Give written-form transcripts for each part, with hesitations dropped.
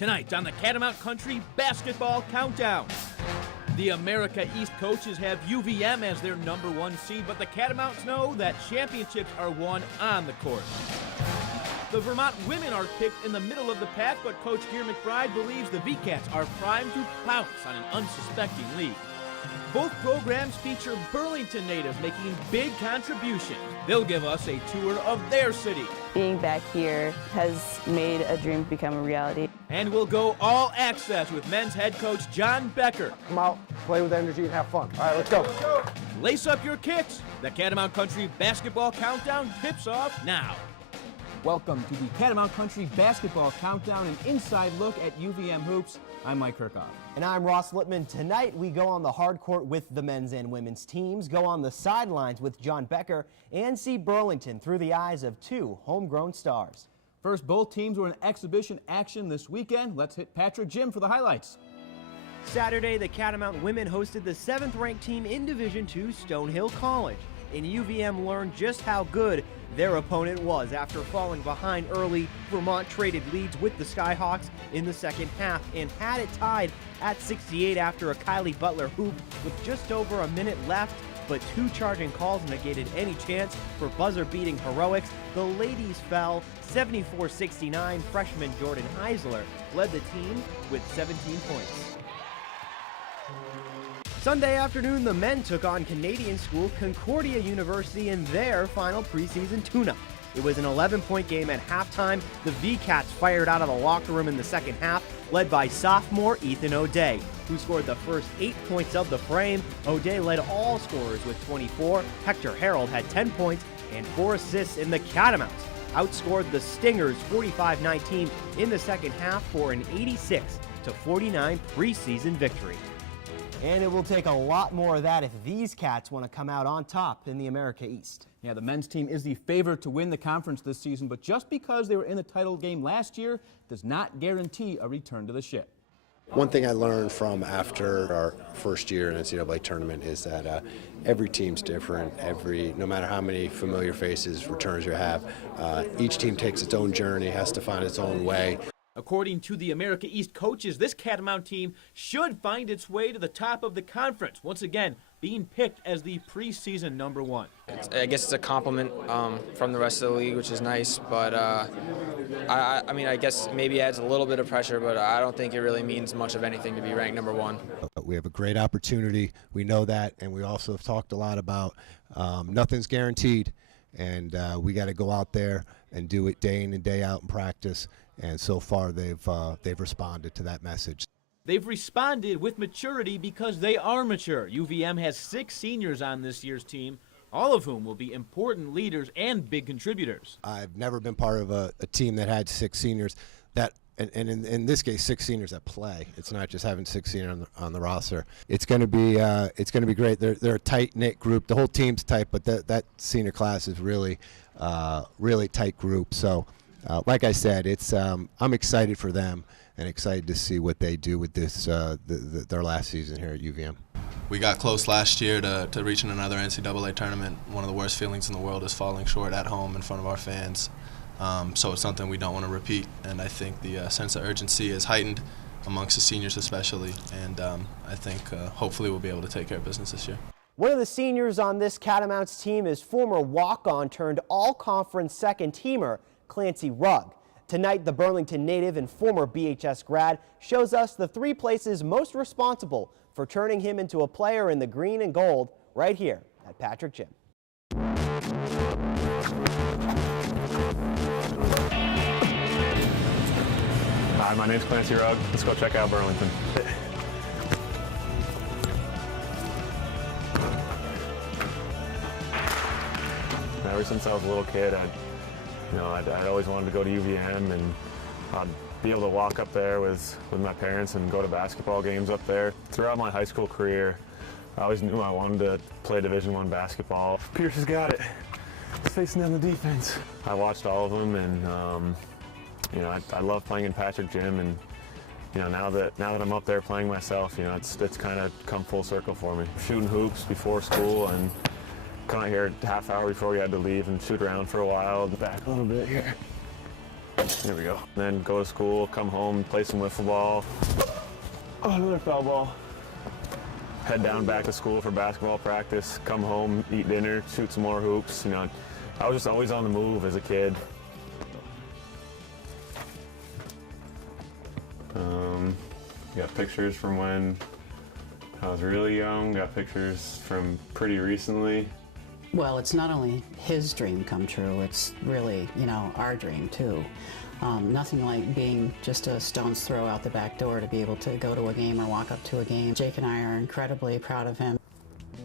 Tonight on the Catamount Country Basketball Countdown. The America East coaches have UVM as their #1 seed, but the Catamounts know that championships are won on the court. The Vermont women are picked in the middle of the pack, but Coach Gear McBride believes the VCats are primed to pounce on an unsuspecting lead. Both programs feature Burlington natives making big contributions. They'll give us a tour of their city. Being back here has made a dream become a reality. And we'll go all access with men's head coach John Becker. Come out, play with energy, and have fun. All right, let's go. Lace up your kicks. The Catamount Country Basketball Countdown tips off now. Welcome to the Catamount Country Basketball Countdown, an inside look at UVM hoops. I'm Mike Curkov. And I'm Ross Lippman. Tonight we go on the hard court with the men's and women's teams, go on the sidelines with John Becker, and see Burlington through the eyes of two homegrown stars. First, both teams were in exhibition action this weekend. Let's hit Patrick Jim for the highlights. Saturday, the Catamount women hosted the 7th-ranked team in Division II, Stonehill College. And UVM learned just how good their opponent was. After falling behind early, Vermont traded leads with the Skyhawks in the second half and had it tied at 68 after a Kylie Butler hoop with just over a minute left, but two charging calls negated any chance for buzzer-beating heroics. The ladies fell 74-69. Freshman Jordan Eisler led the team with 17 points. Sunday afternoon, the men took on Canadian school Concordia University in their final preseason tune-up. It was an 11-point game at halftime. The VCats fired out of the locker room in the second half, led by sophomore Ethan O'Day, who scored the first 8 points of the frame. O'Day led all scorers with 24. Hector Harold had 10 points and 4 assists, in the Catamounts outscored the Stingers 45-19 in the second half for an 86-49 preseason victory. And it will take a lot more of that if these Cats want to come out on top in the America East. Yeah, the men's team is the favorite to win the conference this season, but just because they were in the title game last year does not guarantee a return to the ship. One thing I learned from after our first year in the NCAA tournament is that every team's different. No matter how many familiar faces, returners you have, each team takes its own journey, has to find its own way. According to the America East coaches, this Catamount team should find its way to the top of the conference, once again being picked as the preseason #1. I guess it's a compliment from the rest of the league, which is nice, but I mean, I guess maybe adds a little bit of pressure, but I don't think it really means much of anything to be ranked #1. We have a great opportunity. We know that, and we also have talked a lot about nothing's guaranteed, and we got to go out there and do it day in and day out in practice. And so far, they've responded to that message. They've responded with maturity because they are mature. UVM has 6 seniors on this year's team, all of whom will be important leaders and big contributors. I've never been part of a team that had 6 seniors that, and in this case, 6 seniors that play. It's not just having 6 seniors on the roster. It's going to be great. They're a tight knit group. The whole team's tight, but that senior class is really tight group. So. Like I said, I'm excited for them and excited to see what they do with this their last season here at UVM. We got close last year to reaching another NCAA tournament. One of the worst feelings in the world is falling short at home in front of our fans. So it's something we don't want to repeat, and I think the sense of urgency is heightened amongst the seniors especially, and I think hopefully we'll be able to take care of business this year. One of the seniors on this Catamounts team is former walk-on turned all-conference second-teamer Clancy Rugg. Tonight, the Burlington native and former BHS grad shows us the 3 places most responsible for turning him into a player in the green and gold right here at Patrick Jim. Hi, my name's Clancy Rugg. Let's go check out Burlington. Ever since I was a little kid, I'd always wanted to go to UVM, and I'd be able to walk up there with my parents and go to basketball games up there. Throughout my high school career, I always knew I wanted to play Division I basketball. Pierce has got it. He's facing down the defense. I watched all of them, and I love playing in Patrick Gym, and now that I'm up there playing myself, it's kind of come full circle for me. Shooting hoops before school and come out here a half hour before we had to leave and shoot around for a while. Back a little bit here. There we go. Then go to school, come home, play some wiffle ball. Oh, another foul ball. Head down back to school for basketball practice, come home, eat dinner, shoot some more hoops. You know, I was just always on the move as a kid. Got pictures from when I was really young, got pictures from pretty recently. Well, it's not only his dream come true, it's really, you know, our dream too. Nothing like being just a stone's throw out the back door to be able to go to a game or walk up to a game. Jake and I are incredibly proud of him.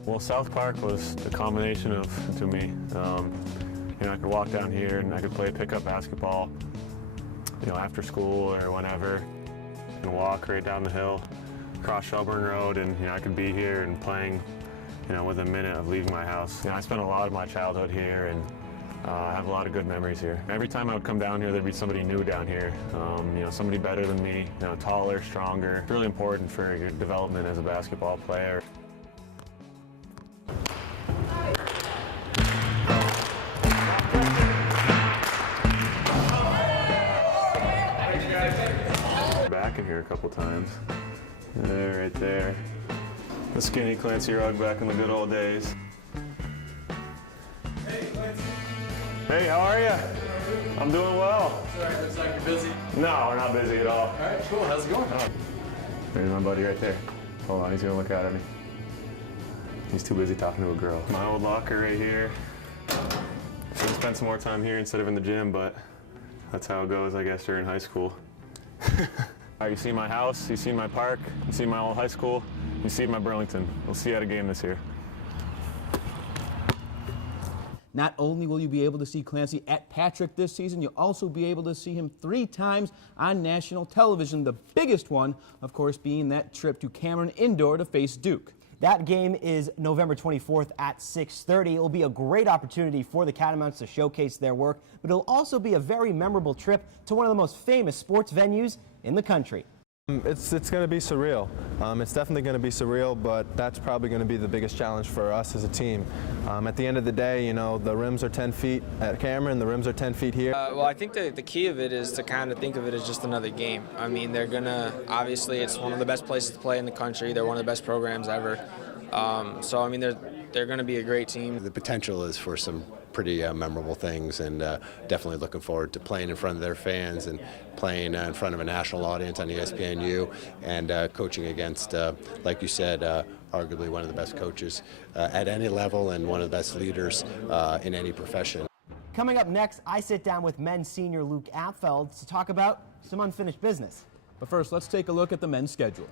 Well, South Park was a combination of, to me, you know, I could walk down here and I could play pickup basketball, you know, after school or whenever, and walk right down the hill, across Shelburne Road, and, you know, I could be here and playing, you know, within a minute of leaving my house. You know, I spent a lot of my childhood here, and I have a lot of good memories here. Every time I would come down here, there'd be somebody new down here, you know, somebody better than me, you know, taller, stronger. It's really important for your development as a basketball player. Back in here a couple times. There, right there. The skinny Clancy Rugg back in the good old days. Hey, Clancy. Hey, how are you? I'm doing well. Sorry, looks like you're busy. No, we're not busy at all. All right, cool. How's it going? Oh. There's my buddy right there. Hold on, he's gonna look out at me. He's too busy talking to a girl. My old locker right here. Should have spent some more time here instead of in the gym, but that's how it goes, I guess, during high school. All right, you see my house, you see my park, you see my old high school, you see my Burlington. We'll see you at a game this year. Not only will you be able to see Clancy at Patrick this season, you'll also be able to see him 3 times on national television. The biggest one, of course, being that trip to Cameron Indoor to face Duke. That game is November 24th at 6:30. It will be a great opportunity for the Catamounts to showcase their work, but it'll also be a very memorable trip to one of the most famous sports venues in the country. It's going to be surreal. It's definitely going to be surreal, but that's probably going to be the biggest challenge for us as a team. At the end of the day, you know, the rims are 10 feet at Cameron, the rims are 10 feet here. Well, I think the key of it is to kind of think of it as just another game. I mean, they're going to, obviously, it's one of the best places to play in the country. They're one of the best programs ever. So, I mean, they're going to be a great team. The potential is for some pretty memorable things, and definitely looking forward to playing in front of their fans and playing in front of a national audience on ESPNU and coaching against, like you said, arguably one of the best coaches at any level and one of the best leaders in any profession. Coming up next, I sit down with men's senior Luke Apfeld to talk about some unfinished business. But first, let's take a look at the men's schedule.